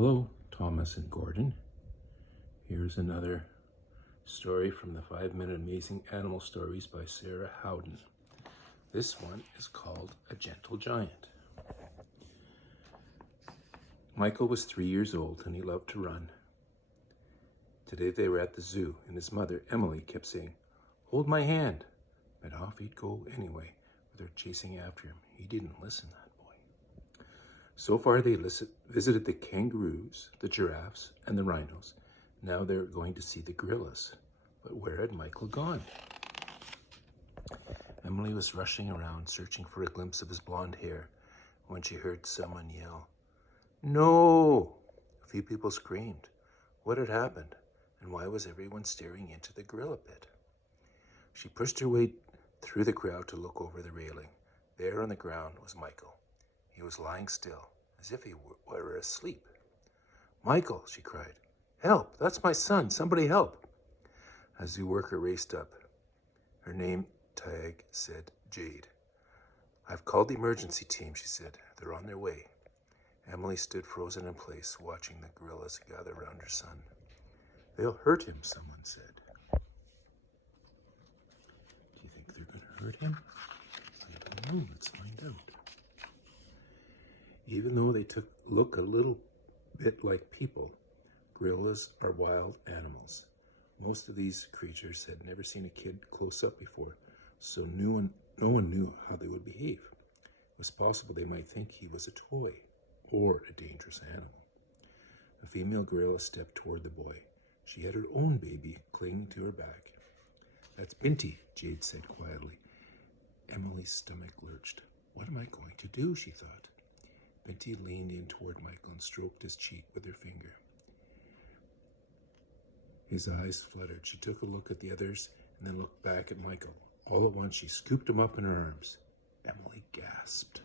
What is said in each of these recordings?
Hello, Thomas and Gordon. Here's another story from the 5-Minute Amazing Animal Stories by Sarah Howden. This one is called A Gentle Giant. Michael was 3 years old and he loved to run. Today they were at the zoo and his mother, Emily, kept saying, "Hold my hand," but off he'd go anyway, with her chasing after him. He didn't listen, that boy. So far they visited the kangaroos, the giraffes, and the rhinos. Now they're going to see the gorillas. But where had Michael gone? Emily was rushing around, searching for a glimpse of his blonde hair, when she heard someone yell, "No!" A few people screamed. What had happened? And why was everyone staring into the gorilla pit? She pushed her way through the crowd to look over the railing. There on the ground was Michael. He was lying still, as if he were asleep. "Michael," she cried. "Help! That's my son! Somebody help!" A zoo worker raced up. Her name tag said Jade. "I've called the emergency team," she said. "They're on their way." Emily stood frozen in place, watching the gorillas gather around her son. "They'll hurt him," someone said. Do you think they're going to hurt him? I don't know. Let's find out. Even though they look a little bit like people, gorillas are wild animals. Most of these creatures had never seen a kid close up before, so no one knew how they would behave. It was possible they might think he was a toy or a dangerous animal. A female gorilla stepped toward the boy. She had her own baby clinging to her back. "That's Binti," Jade said quietly. Emily's stomach lurched. What am I going to do, she thought. Binti leaned in toward Michael and stroked his cheek with her finger. His eyes fluttered. She took a look at the others and then looked back at Michael. All at once, she scooped him up in her arms. Emily gasped.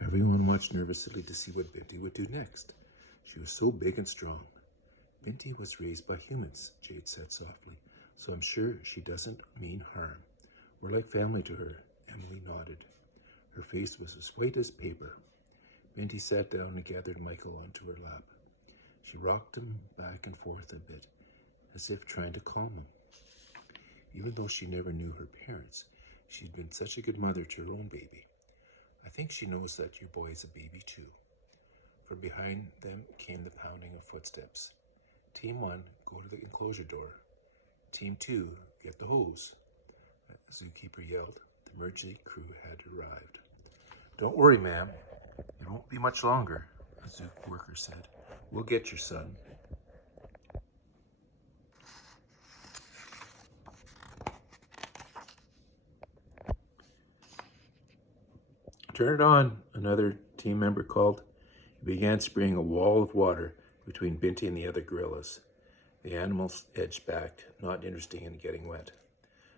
Everyone watched nervously to see what Binti would do next. She was so big and strong. "Binti was raised by humans," Jade said softly, "so I'm sure she doesn't mean harm. We're like family to her." Emily nodded. Her face was as white as paper. Binti sat down and gathered Michael onto her lap. She rocked him back and forth a bit, as if trying to calm him. Even though she never knew her parents, she'd been such a good mother to her own baby. "I think she knows that your boy is a baby too." From behind them came the pounding of footsteps. "Team 1, go to the enclosure door. Team 2, get the hose." The zookeeper yelled. The emergency crew had arrived. "Don't worry, ma'am. It won't be much longer," a zoo worker said. "We'll get your son." "Turn it on," another team member called. He began spraying a wall of water between Binti and the other gorillas. The animals edged back, not interested in getting wet.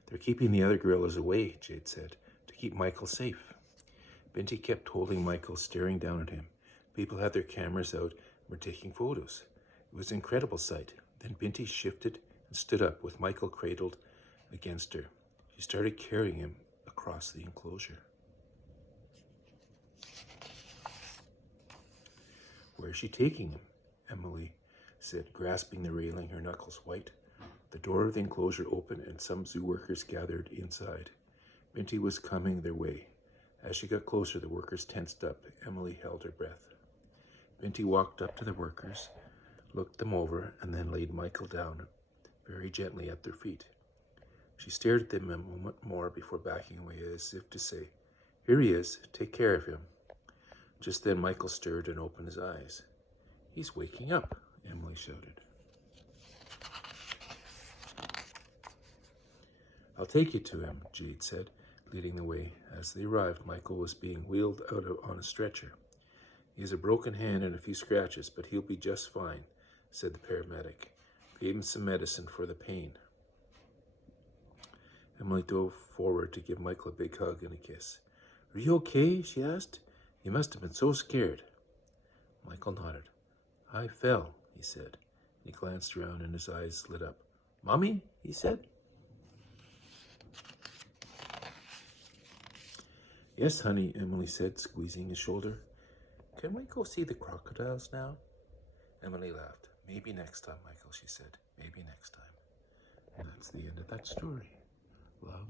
"They're keeping the other gorillas away," Jade said, "to keep Michael safe." Binti kept holding Michael, staring down at him. People had their cameras out and were taking photos. It was an incredible sight. Then Binti shifted and stood up with Michael cradled against her. She started carrying him across the enclosure. "Where is she taking him?" Emily said, grasping the railing, her knuckles white. The door of the enclosure opened and some zoo workers gathered inside. Binti was coming their way. As she got closer, the workers tensed up. Emily held her breath. Binti walked up to the workers, looked them over, and then laid Michael down very gently at their feet. She stared at them a moment more before backing away, as if to say, "Here he is, take care of him." Just then Michael stirred and opened his eyes. "He's waking up," Emily shouted. "I'll take you to him," Jade said, leading the way. As they arrived, Michael was being wheeled out on a stretcher. "He has a broken hand and a few scratches, but he'll be just fine," said the paramedic. Gave him some medicine for the pain. Emily dove forward to give Michael a big hug and a kiss. "Are you okay?" she asked. "You must have been so scared." Michael nodded. "I fell," he said. He glanced around and his eyes lit up. "Mommy?" he said. Yes, honey, Emily said, squeezing his shoulder. Can we go see the crocodiles now? Emily laughed. Maybe next time, Michael, she said. Maybe next time. And that's the end of that story. Love.